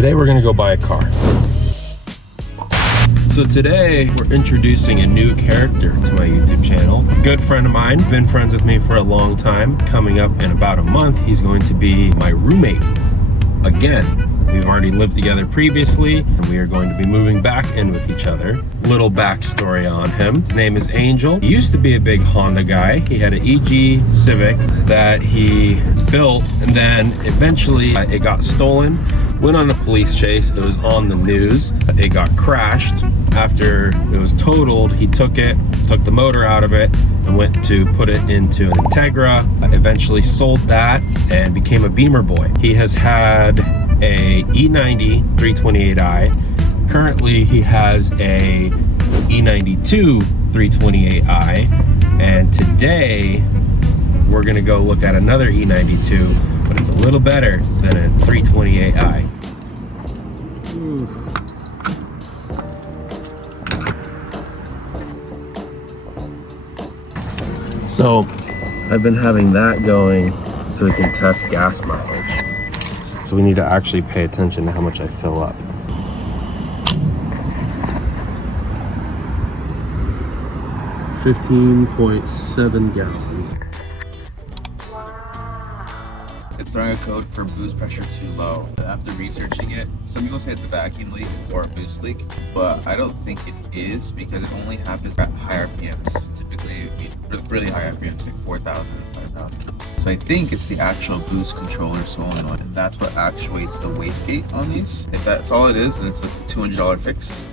Today we're gonna go buy a car. So today we're introducing a new character to my YouTube channel. It's a good friend of mine, been friends with me for a long time. Coming up in about a month, he's going to be my roommate again. We've already lived together previously, and we are going to be moving back in with each other. Little backstory on him. His name is Angel. He used to be a big Honda guy. He had an EG Civic that he built, and then eventually it got stolen. Went on a police chase. It was on the news. It got crashed. After it was totaled, he took the motor out of it, and went to put it into an Integra. Eventually sold that and became a Beamer boy. He has had a E90 328i. Currently he has a E92 328i, and today we're gonna go look at another E92, but it's a little better than a 328i. So I've been having that going so we can test gas mileage. So we need to actually pay attention to how much I fill up. $15.7 gallons. It's throwing a code for boost pressure too low. After researching it, some people say it's a vacuum leak or a boost leak, but I don't think it is because it only happens at high RPMs. Typically, really high RPMs, like 4,000 and 5,000. So I think it's the actual boost controller solenoid, and that's what actuates the wastegate on these. If that's all it is, then it's a $200 fix,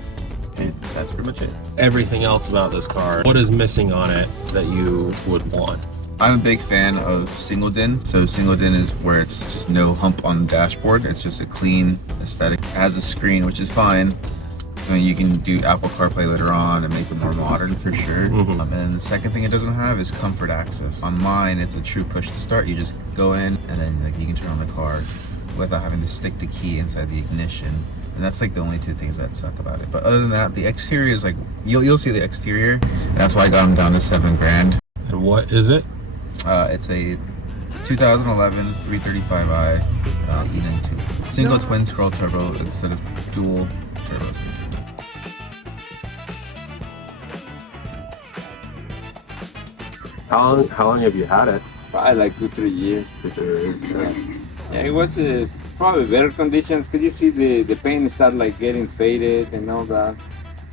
and that's pretty much it. Everything else about this car, what is missing on it that you would want? I'm a big fan of single din. So single din is where it's just no hump on the dashboard. It's just a clean aesthetic. It has a screen, which is fine. So you can do Apple CarPlay later on and make it more modern for sure. And then the second thing it doesn't have is comfort access. On mine, it's a true push to start. You just go in and then you can turn on the car without having to stick the key inside the ignition. And that's like the only two things that suck about it. But other than that, the exterior is like, you'll see the exterior. And that's why I got them down to $7,000. And what is it? It's a 2011 335i E92. Single twin scroll turbo instead of dual turbos. How long have you had it? Probably like 2-3 years. Yeah, it was probably better conditions. Could you see the paint start like getting faded and all that?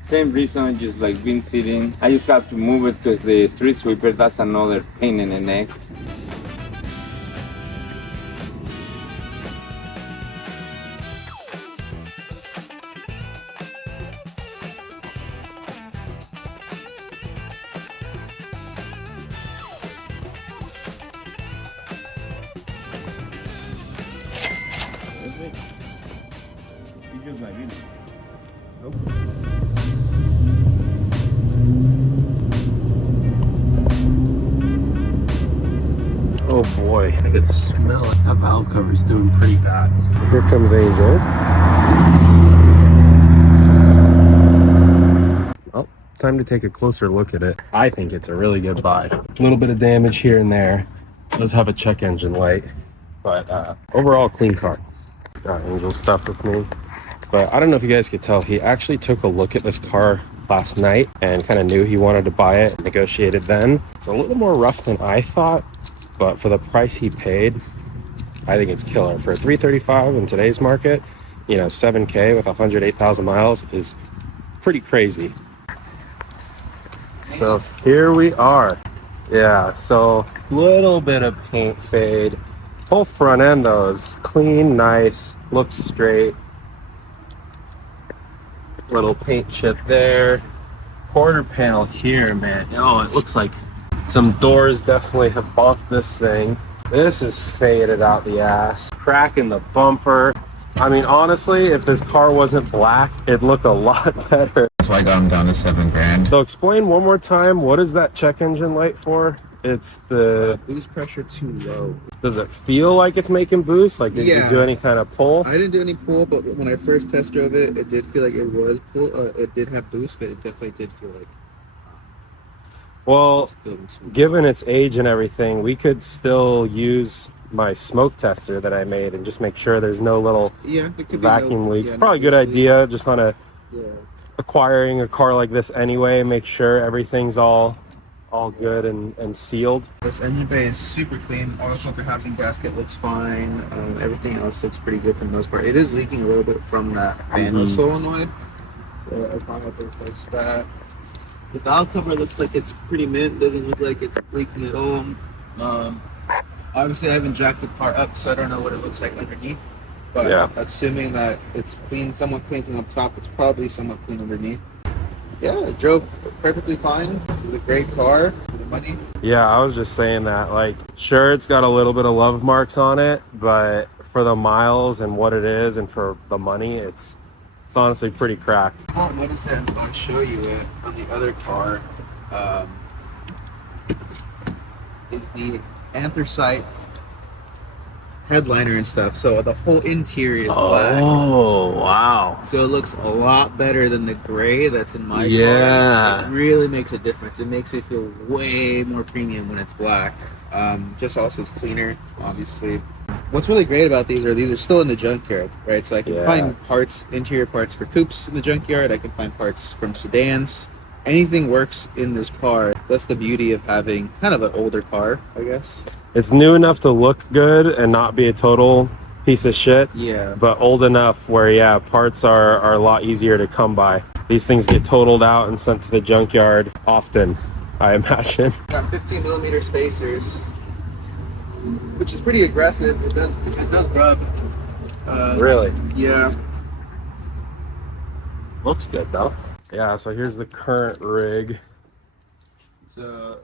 Same reason, just like been sitting. I just have to move it because the street sweeper, that's another pain in the neck. Nope. Oh boy, I could smell it. That valve cover is doing pretty bad. Here comes Angel. Well, time to take a closer look at it. I think it's a really good buy. A little bit of damage here and there. It does have a check engine light, but overall clean car. Got Angel's stuff with me. But I don't know if you guys could tell, he actually took a look at this car last night and kind of knew he wanted to buy it, negotiated then. It's a little more rough than I thought, but for the price he paid, I think it's killer. For a 335 in today's market, you know, 7K with 108,000 miles is pretty crazy. So here we are. Yeah, so little bit of paint fade. Whole front end though is clean, nice, looks straight. Little paint chip there. Quarter panel here, man. Oh, it looks like some doors definitely have bonked this thing. This is faded out the ass. Crack in the bumper. I mean, honestly, if this car wasn't black, it'd look a lot better. That's why I got them down to $7,000. So explain one more time, what is that check engine light for? It's the boost pressure too low. Does it feel like it's making boost? Like, did you do any kind of pull? I didn't do any pull, but when I first test drove it, it did feel like it was pull. It did have boost, but it definitely did feel like. Well, given its age and everything, we could still use my smoke tester that I made and just make sure there's no little Yeah, there could vacuum be leaks. no Probably a good gas leak. idea, just on a Yeah. acquiring a car like this anyway, make sure everything's all good and sealed. This engine bay is super clean. Oil filter housing gasket looks fine. Everything else looks pretty good for the most part. It is leaking a little bit from that fan solenoid. So I probably have to replace that. The valve cover looks like it's pretty mint. Doesn't look like it's leaking at all. Obviously, I haven't jacked the car up, so I don't know what it looks like underneath. But Yeah. assuming that it's clean, somewhat clean from up top, it's probably somewhat clean underneath. Yeah, it drove perfectly fine. This is a great car for the money. Yeah, I was just saying that, like, sure, it's got a little bit of love marks on it, but for the miles and what it is and for the money, it's honestly pretty cracked. You won't notice it until I show you it on the other car. Is the anthracite headliner and stuff. So the whole interior is black. Oh, wow. So it looks a lot better than the gray that's in my Yeah. car. It really makes a difference. It makes it feel way more premium when it's black. Just also it's cleaner, obviously. What's really great about these are still in the junkyard, right? So I can find parts, interior parts for coupes in the junkyard. I can find parts from sedans. Anything works in this car. So that's the beauty of having kind of an older car, I guess. It's new enough to look good and not be a total piece of shit. Yeah. But old enough where, yeah, parts are a lot easier to come by. These things get totaled out and sent to the junkyard often, I imagine. Got 15mm spacers, which is pretty aggressive. It does rub. Really? Yeah. Looks good though. Yeah, so here's the current rig. So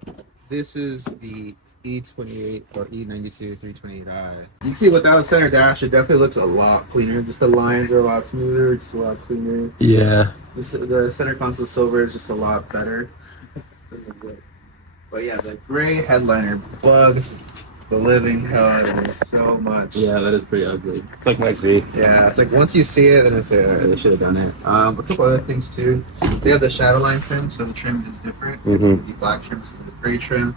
this is the E28 or E92 328i. You can see without a center dash, it definitely looks a lot cleaner. Just the lines are a lot smoother, just a lot cleaner. Yeah. The center console silver is just a lot better. But yeah, the gray headliner bugs the living hell out of me so much. Yeah, that is pretty ugly. It's like my Z. Yeah, it's like once you see it, then it's like, all right, they should have done it. A couple other things too. They have the shadow line trim, so the trim is different. It's going to be black trim instead of gray trim.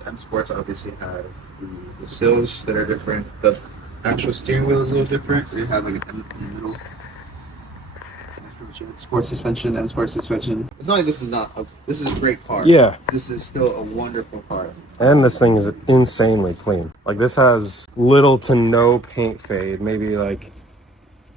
The M Sports obviously have the sills that are different. The actual steering wheel is a little different. They have like an in the middle. Sports suspension, M Sports suspension. It's not like this is a great car. Yeah. This is still a wonderful car. And this thing is insanely clean. Like, this has little to no paint fade, maybe like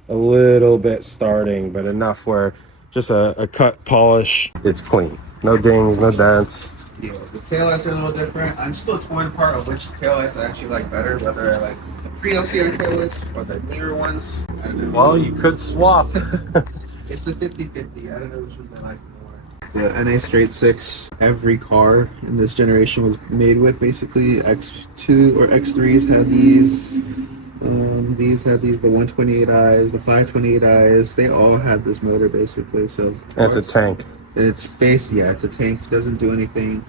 a little bit starting, but enough where just a cut polish, it's clean. No dings, no dents. Yeah, the taillights are a little different. I'm still torn apart of which taillights I actually like better, whether I like the pre-LCR taillights or the newer ones. I don't know. Well, you could swap. It's a 50-50. I don't know which one I like more. It's a NA straight 6. Every car in this generation was made with basically X2 or X3s had these. These had the 128i's, the 528i's. They all had this motor basically. So That's a tank. it's it's a tank. It doesn't do anything.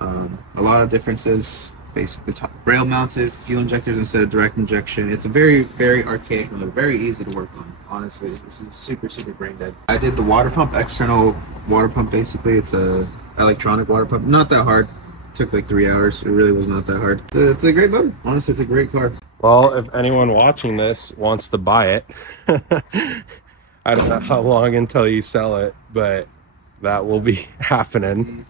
A lot of differences. Basically, rail mounted fuel injectors instead of direct injection. It's a very, very archaic motor. Very easy to work on. Honestly, this is super, super brain dead. I did the water pump, external water pump. Basically, it's a electronic water pump. Not that hard. Took like 3 hours. It really was not that hard. It's a great motor. Honestly, it's a great car. Well, if anyone watching this wants to buy it, I don't know how long until you sell it, but that will be happening.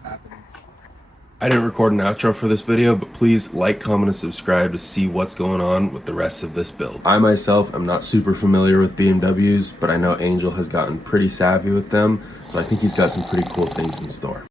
I didn't record an outro for this video, but please like, comment, and subscribe to see what's going on with the rest of this build. I myself am not super familiar with BMWs, but I know Angel has gotten pretty savvy with them, so I think he's got some pretty cool things in store.